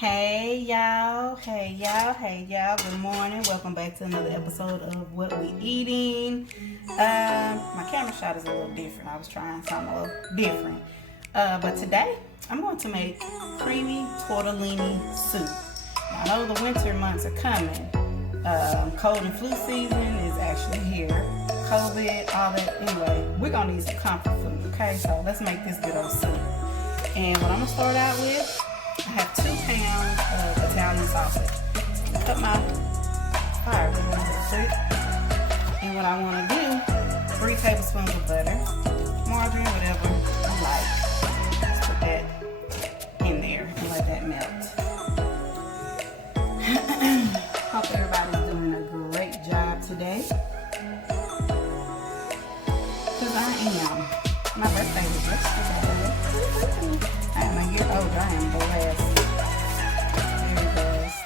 Hey y'all, good morning. Welcome back to another episode of What We Eating. My camera shot is a little different. I was trying something a little different. But today, I'm going to make creamy tortellini soup. Now, I know the winter months are coming. Cold and flu season is actually here. COVID, all that. Anyway, we're going to need some comfort food, okay? So let's make this good old soup. And what I'm going to start out with, I have 2 pounds of Italian sausage. Cut my fire really quick. And what I want to do, 3 tablespoons of butter, margarine, whatever you like. Just put that in there and let that melt. Hope everybody's doing a great job today. Because I am. My birthday was yesterday. I am a year older. I am blessed. Very blessed.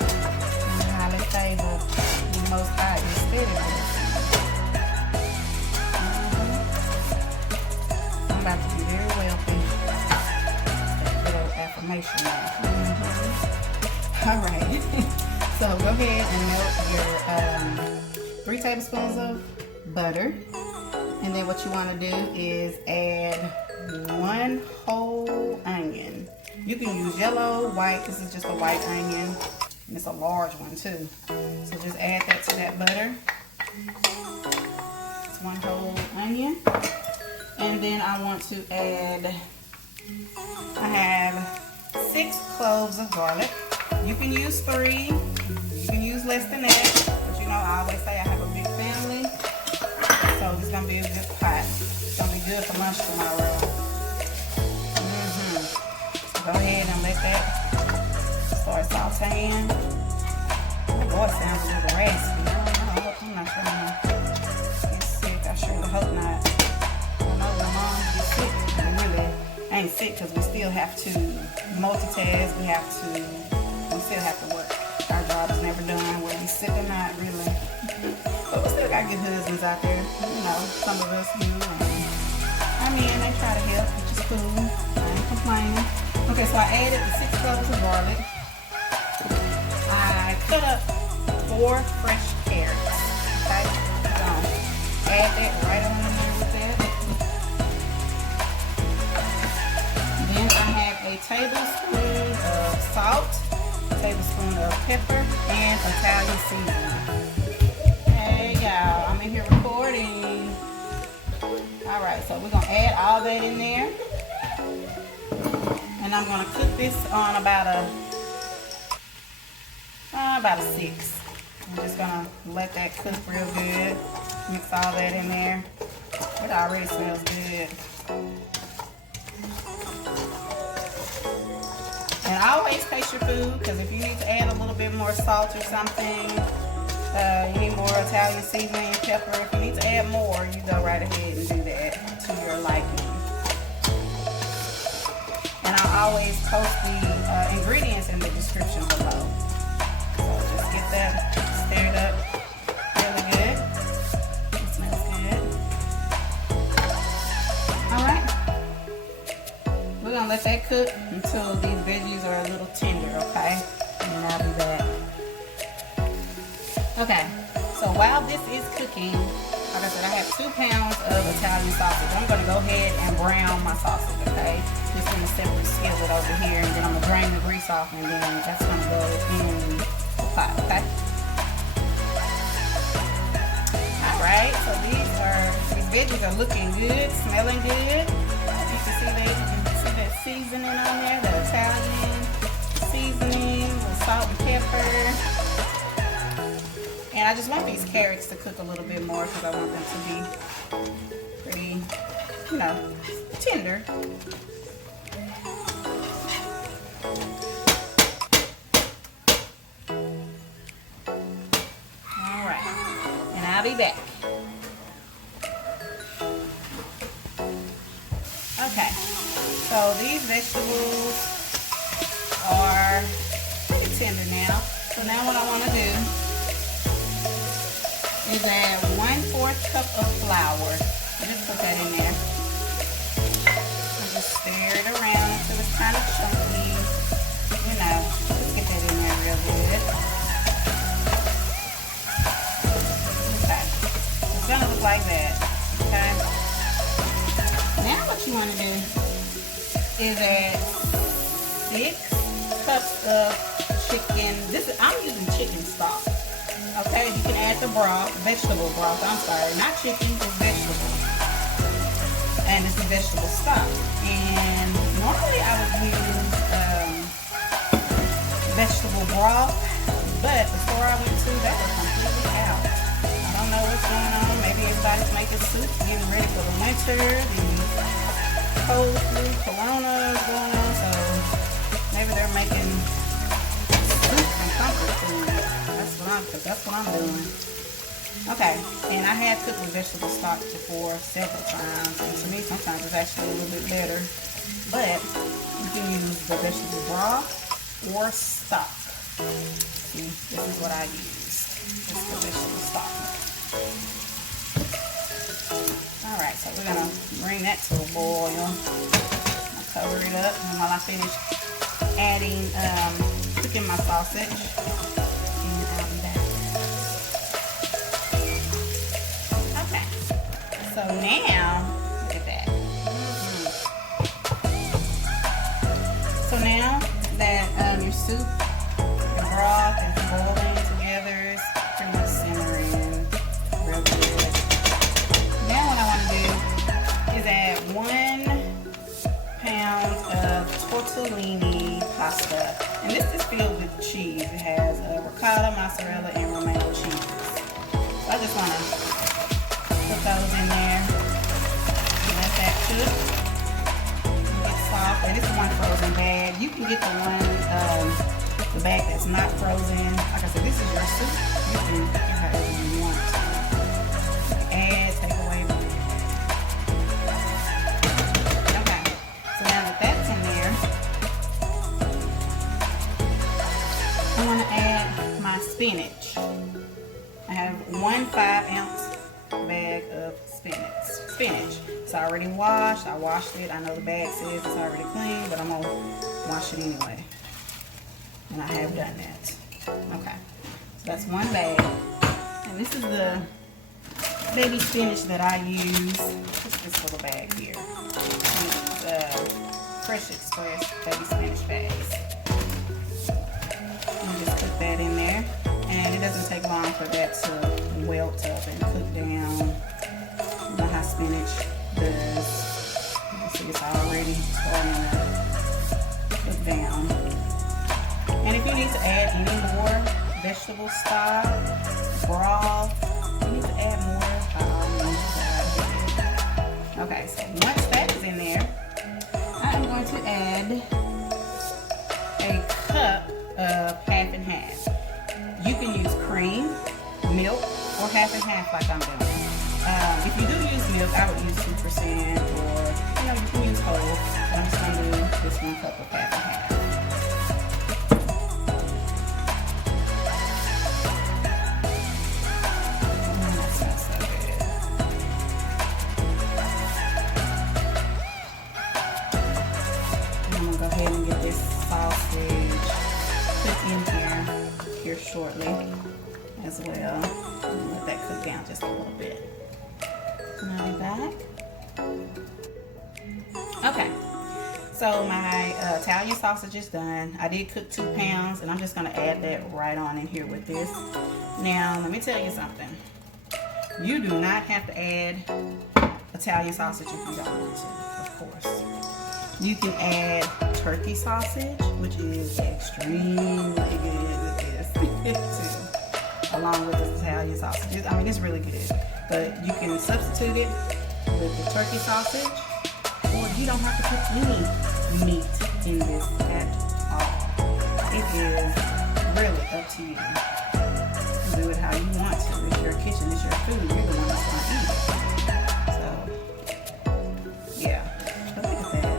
I'm highly favored. The Most High is steady blessed. I'm about to be very wealthy. That good old affirmation now. Alright. So go ahead and melt your 3 tablespoons of butter. And then what you want to do is add 1 whole onion. You can use yellow, white. This is just a white onion. And it's a large one too. So just add that to that butter. It's 1 whole onion. And then I want to add, I have 6 cloves of garlic. You can use 3. You can use less than that. But you know, I always say I have a big family. So this is going to be a good pot. It's going to be good for lunch tomorrow. So go ahead and let that start sauteing. My voice sounds a little raspy. I don't know. I'm not sure I'm going to get sick. I sure hope not. I don't know when mom gets sick. We really ain't sick because we still have to multitask. We still have to work. Our job is never done. Whether we sick or not, really. But we still got good husbands out there. You know, some of us do. I mean, they try to help, which is cool. I ain't complaining. Okay, so I added the 6 cloves of garlic. I cut up 4 fresh carrots. Okay, so add that right on in there with that. Then I have a tablespoon of salt, a tablespoon of pepper, and Italian seasoning. Y'all, I'm in here recording. Alright, so we're going to add all that in there. And I'm going to cook this on about a 6. I'm just going to let that cook real good. Mix all that in there. It already smells good. And always taste your food, because if you need to add a little bit more salt or something, you need more Italian seasoning, pepper. If you need to add more, you go right ahead and do that to your liking. And I'll always post the ingredients in the description below. So just get that stirred up really good. It smells good. Alright. We're going to let that cook until these veggies are a little tender, okay? And then I'll be back. Okay, so while this is cooking, like I said, I have 2 pounds of Italian sausage. I'm going to go ahead and brown my sausage, okay? Just in a separate skillet over here, and then I'm going to drain the grease off, and then that's going to go in the pot, okay? Alright, so these veggies are looking good, smelling good. You can see that seasoning on there, the Italian seasoning with salt and pepper. And I just want these carrots to cook a little bit more because I want them to be pretty, you know, tender. Alright, and I'll be back. Okay, so these vegetables are pretty tender now. So now what I want to do is add 1/4 cup of flour. Just put that in there. And just stir it around until it's kind of chunky. You 6 cups of chicken. I'm using chicken stock. Okay, you can add the broth, vegetable broth. I'm sorry, not chicken, it's vegetable. And it's a vegetable stock. And normally I would use vegetable broth, but the store I went to, they were completely out. I don't know what's going on. Maybe everybody's making soup, getting ready for the winter. The cold flu, corona is going on, so maybe they're making soup and comfort food. That's what I'm doing. Okay, and I have cooked with vegetable stock before several times, and to me sometimes it's actually a little bit better. But you can use the vegetable broth or stock. See, this is what I use. This is the vegetable stock. Alright, so we're going to bring that to a boil. I'll cover it up, and while I finish adding, cooking my sausage, and I'll be back. Okay, so now, look at that. So now that your soup, your broth is boiling together, it's pretty much simmering real good. Now what I want to do is add 1 pound of tortellini pasta. And this is filled with cheese. It has ricotta, mozzarella, and Romano cheese. So I just want to put those in there. Let that cook. Get soft. And this is one frozen bag. You can get the one, the bag that's not frozen. Like I said, this is your soup. You can cook it however you want. Add, take away. Okay. So now that that's in there, I want to add my spinach. I have 1 5-ounce bag of spinach. It's already washed. I washed it. I know the bag says it's already clean, but I'm going to wash it anyway. And I have done that. Okay. So that's 1 bag. And this is the baby spinach that I use. What's this little bag here? It's Fresh Express baby spinach bags. And just put that in there. And it doesn't take long for that to wilt up and cook down. You know how spinach does. You see it's already starting to cook down. And if you need to add any more vegetable stock, broth, you need to add more. Okay, so once that is in there, I'm going to add a cup of 50 and 50. You can use cream, milk, or 50 and 50 like I'm doing. If you do use milk, I would use 2% or, you can use whole. I'm just going to do this 1 cup of 50 and 50. And get this sausage put in here shortly as well. And let that cook down just a little bit. Now we're back. Okay, so my Italian sausage is done. I did cook 2 pounds, and I'm just gonna add that right on in here with this. Now, let me tell you something. You do not have to add Italian sausage if you don't want to, of course. You can add turkey sausage, which is extremely good with this, too, along with the Italian sausage. I mean, it's really good. But you can substitute it with the turkey sausage, or you don't have to put any meat in this at all. It is really up to you. You do it how you want to. It's your kitchen, it's your food. You're the one that's going to eat it. So, yeah. But look at that.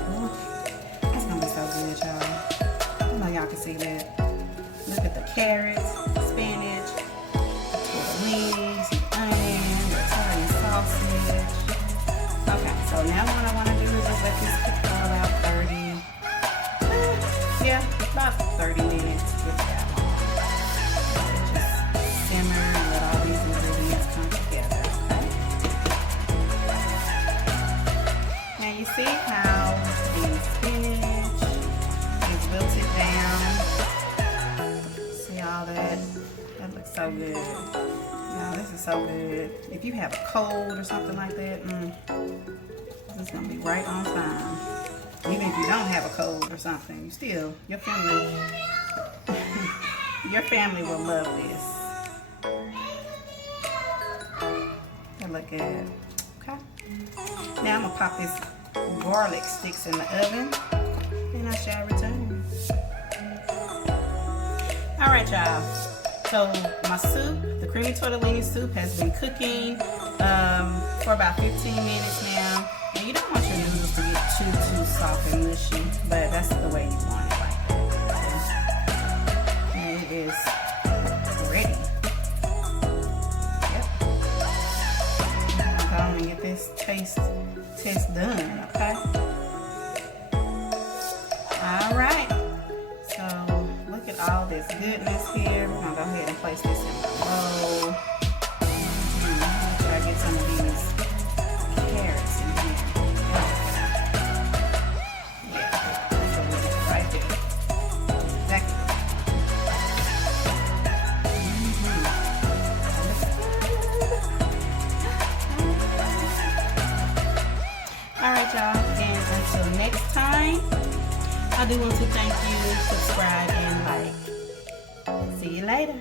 That's going to be so good, y'all. I know y'all can see that. Look at the carrots, spinach, tortellini, some onion, the Italian sausage. Okay, so now what I want to do is just let this cook for about 30 minutes. Get that long. Just simmer and let all these ingredients come together, okay? Now you see how the spinach is wilted So good. No, this is so good. If you have a cold or something like that, this is gonna be right on time. Even if you don't have a cold or something, you still, your family will love this. That look good. Okay. Now I'm gonna pop this garlic sticks in the oven, and I shall return. All right, y'all. So my soup, the creamy tortellini soup, has been cooking for about 15 minutes now. And you don't want your noodles to get too soft and mushy, but that's the way you want it, like that. And it is ready. Yep. Go on and get this test done, okay? All right. So look at all this goodness here. We're gonna go ahead and place this in my bowl. Make sure I get some of these carrots in here. Yeah, that's what we do right there. Exactly. All right, y'all. And until next time, I do want to thank you, subscribe, and like. See you later.